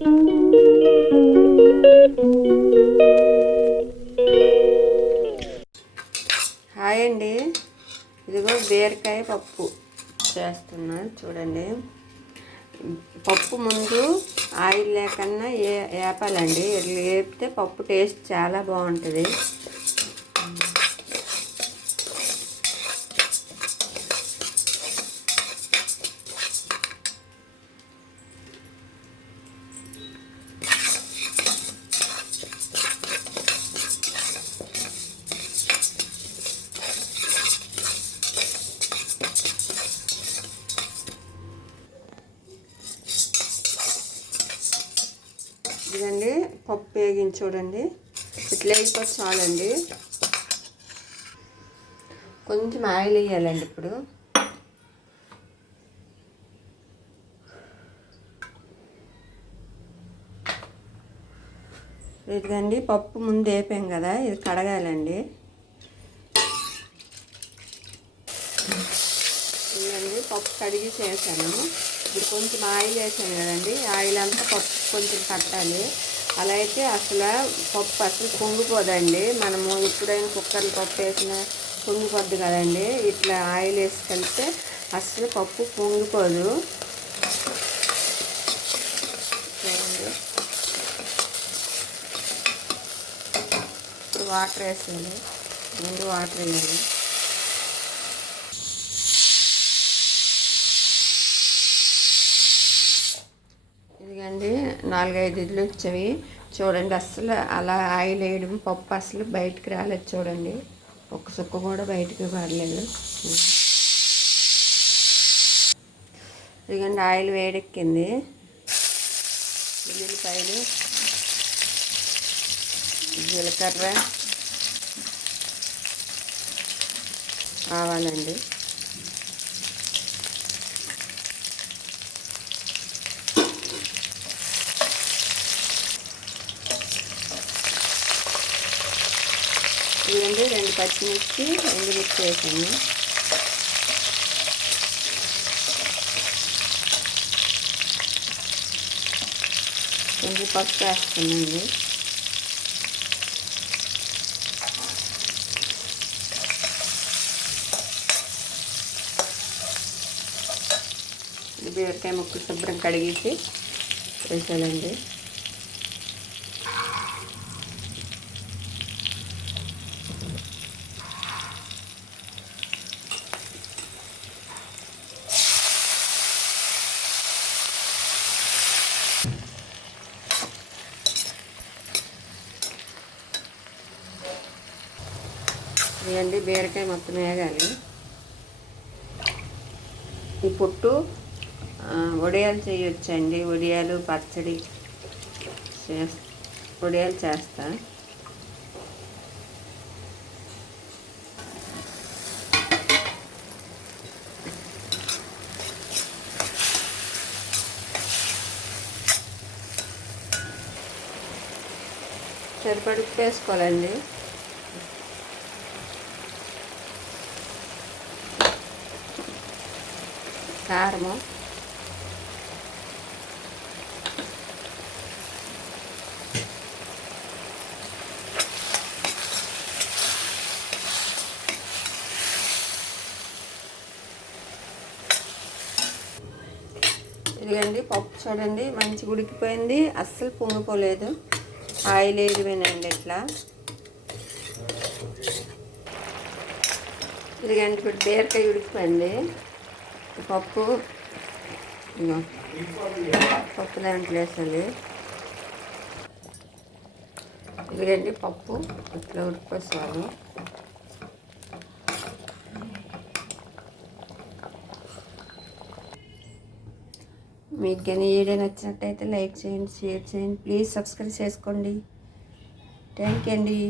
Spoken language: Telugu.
హాయ్ అండి, ఇదిగో బీరకాయ పప్పు చేస్తున్నా చూడండి. పప్పు ముందు ఆయిల్ లేకన్నా వేపాలండి. వేపితే పప్పు టేస్ట్ చాలా బాగుంటుంది. ఇదండి పప్పు వేగించి చూడండి, ఇట్లా వేగిపోతే చాలండి. కొంచెం ఆయిల్ వేయాలండి. ఇప్పుడు ఇదిగండి పప్పు ముందు వేపాం కదా, ఇది కడగాలండి. ఇదండి పప్పు కడిగి చేశాను. ఇప్పుడు కొంచెం ఆయిల్ వేసాను కదండి, ఆయిల్ అంతా పప్పు కొంచెం పట్టాలి. అలా అయితే అసలు పప్పు అసలు పొంగిపోదండి. మనము ఎప్పుడైనా కుక్కర్లో పప్పు వేసినా పొంగిపోద్ది కదండి. ఇట్లా ఆయిల్ వేసి కలిపితే అసలు పప్పు పొంగిపోదు. చూడండి, ఇప్పుడు వాటర్ వేసాను. ముందు వాటర్ వేయాలి. ఇదిగండి 4-5 ఇడ్లు వచ్చేవి చూడండి. అస్సలు అలా ఆయిల్ వేయడం పప్పు అసలు బయటికి రాలేదు చూడండి. ఒక్క సుక్క కూడా బయటికి పడలేదు. ఇదిగండి ఆయిల్ వేడెక్కింది. ఉల్లిపాయలు, జీలకర్ర, ఆవాలండి. ఇదండి 2 పచ్చిమిర్చి, ఎండుమిర్చి వేసాను. కొంచెం పసుపు వేస్తానండి. బీరకాయ ముక్కలు శుభ్రం కడిగేసి వేసానండి. ఇదండి బీరకాయ మొత్తం వేగాలి. ఈ పొట్టు వడియాలు చేయొచ్చండి. వడియాలు పచ్చడి వడియాలు చేస్తా. సరిపడి ఉప్పు వేసుకోవాలండి. కారము, ఇదిగండి పప్పు చూడండి మంచిగా ఉడికిపోయింది. అస్సలు పొంగిపోలేదు. ఆయిల్ వేయడమేనండి ఇట్లా. ఇదిగండి ఇప్పుడు బీరకాయ ఉడికిపోయింది. పప్పు పప్పు దాంట్లో వేసాలి. ఇదిగండి పప్పు ఇట్లా ఉడికిపోసాను. మీకు కానీ వీడియో నచ్చినట్టయితే లైక్ చేయండి, షేర్ చేయండి, ప్లీజ్ సబ్స్క్రైబ్ చేసుకోండి. థ్యాంక్ యూ అండి.